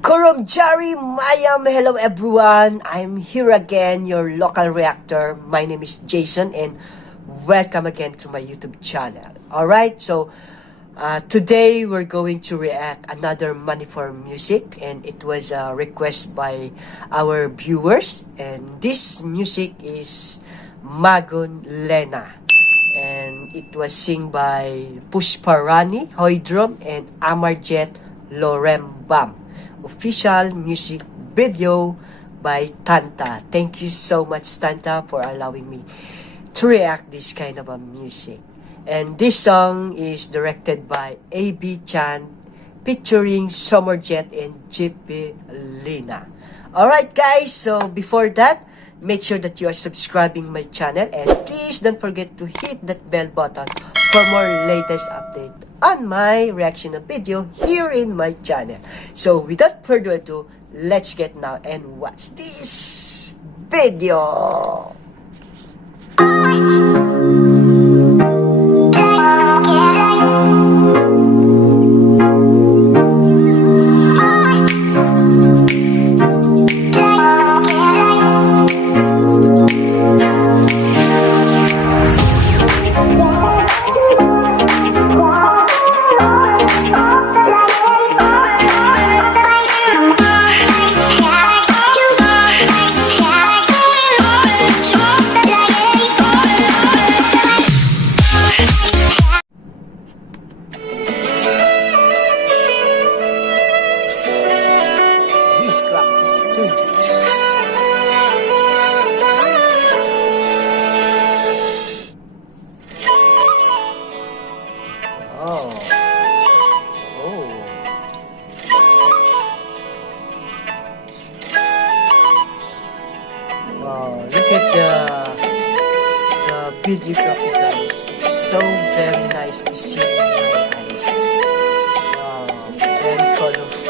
Kurumjari Mayam, hello everyone. I'm here again, your local reactor. My name is Jayson and welcome again to my YouTube channel. Alright, so today we're going to react another Manipuri music, and it was a request by our viewers, and this music is MAGUN LEINA, and it was sung by Pushparani, Huidrom, and Amarjeet, Louremban. Official music video by Tantha. Thank you so much, Tantha, for allowing me to react this kind of a music. And this song is directed by A.B. Chan, featuring Amarjeet and Lina. Alright guys, so before that, make sure that you are subscribing my channel, and please don't forget to hit that bell button for more latest update on my reaction video here in my channel. So without further ado, let's get now and watch this video. Look at the video graphic, guys. It's so very nice to see in my eyes. Wow, very colorful.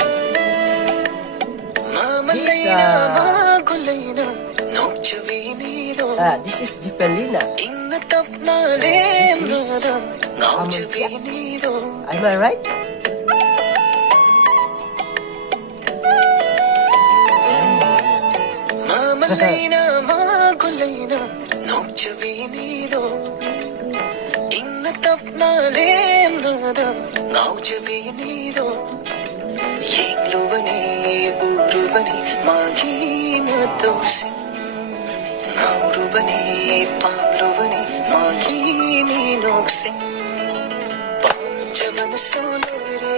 This is Jipelina. This is Amarjeet. Am I right? MAGUN LEINA nokchavinido inna tapnalem nada naujavinido yengluvani uruvani magi matausi nauruvani pamruvani magi minoksi panjavan solore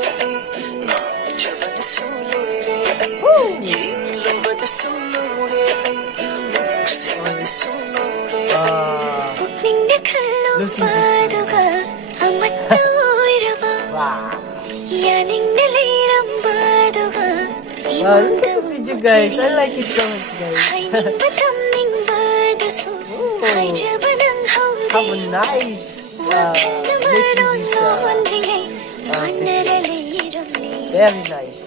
naujavan solore yengluvad solore Look at the video, guys. I like it so much, guys. How nice making this very nice.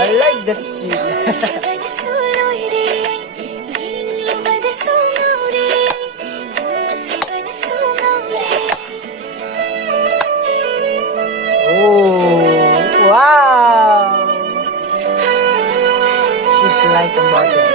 I like that scene. Oh, wow! She's like a model.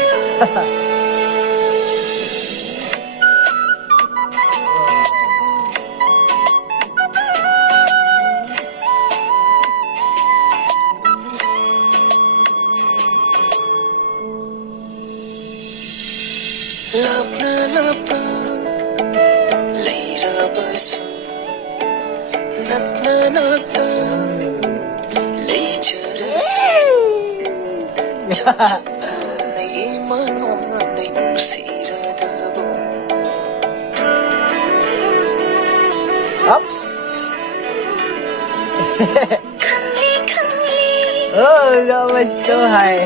Lapna lapna leira basu nakna nakna leijarasu nei mano nei nusiradabo. Oops. Oh, that was so high.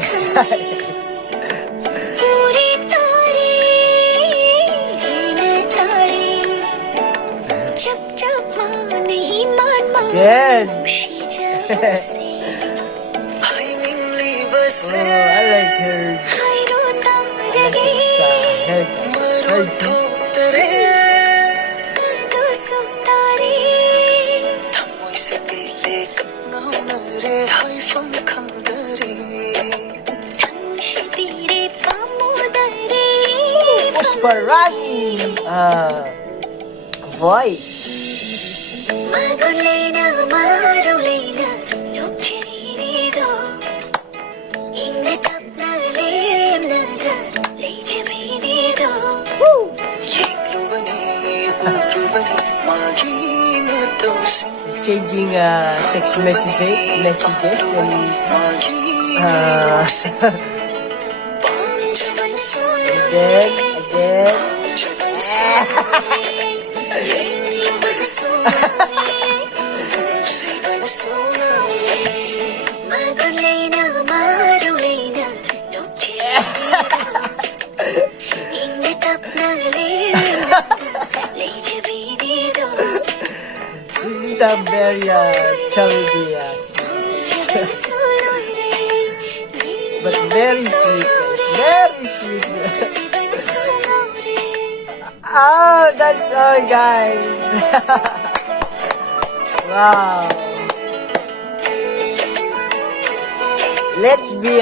Again. Oh, I like her. It's heard मरो तरे थमोइसे दिले कंगाउन रे हाइफम खंदरे थमशिबिरे पामोदरे Pushparani voice. Magun leina maru leina nukchinido inne tapna lemnada leijaminido yengluwani uruvani magina tosi Changing text messages and again. Magun leina maru leina nukchinido inne tapna lemnada leijaminido This is a very comedy but very sweet, very sweet. Oh, that's all, guys. Wow. Let's be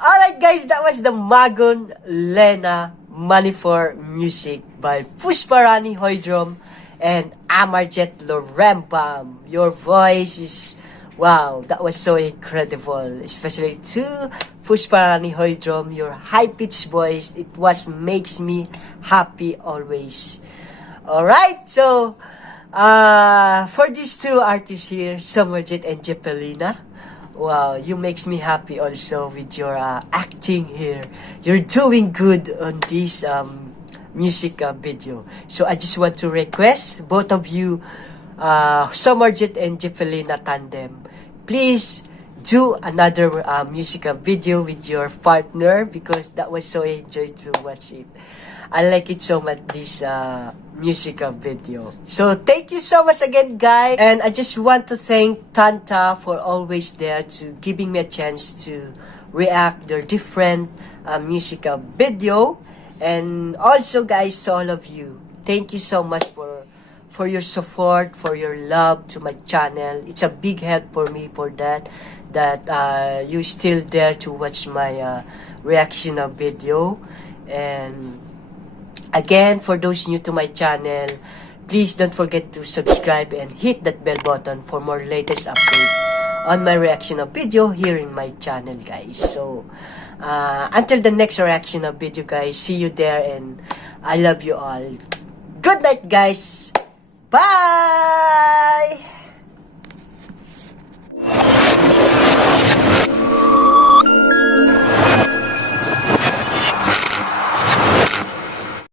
Alright, guys, that was the Magun Leina Manipuri music by Pushparani, Huidrom, and Amarjeet Louremban. Your voice is, wow, that was so incredible, especially to Pushparani, Huidrom. Your high-pitched voice, it makes me happy always. Alright, so for these two artists here, Amarjeet and Jayson, wow, you makes me happy also with your acting here. You're doing good on this music video. So I just want to request both of you, Amarjeet and Jayson tandem, please do another music video with your partner, because that was so enjoy to watch it. I like it so much, this music video. So thank you so much again, guys. And I just want to thank Tantha for always there to giving me a chance to react their different music video. And also, guys, to all of you, thank you so much for your support, for your love to my channel. It's a big help for me for that you still there to watch my reaction video. And again, for those new to my channel, please don't forget to subscribe and hit that bell button for more latest update on my reaction of video here in my channel, guys. So until the next reaction of video, guys, see you there, and I love you all. Good night, guys. Bye.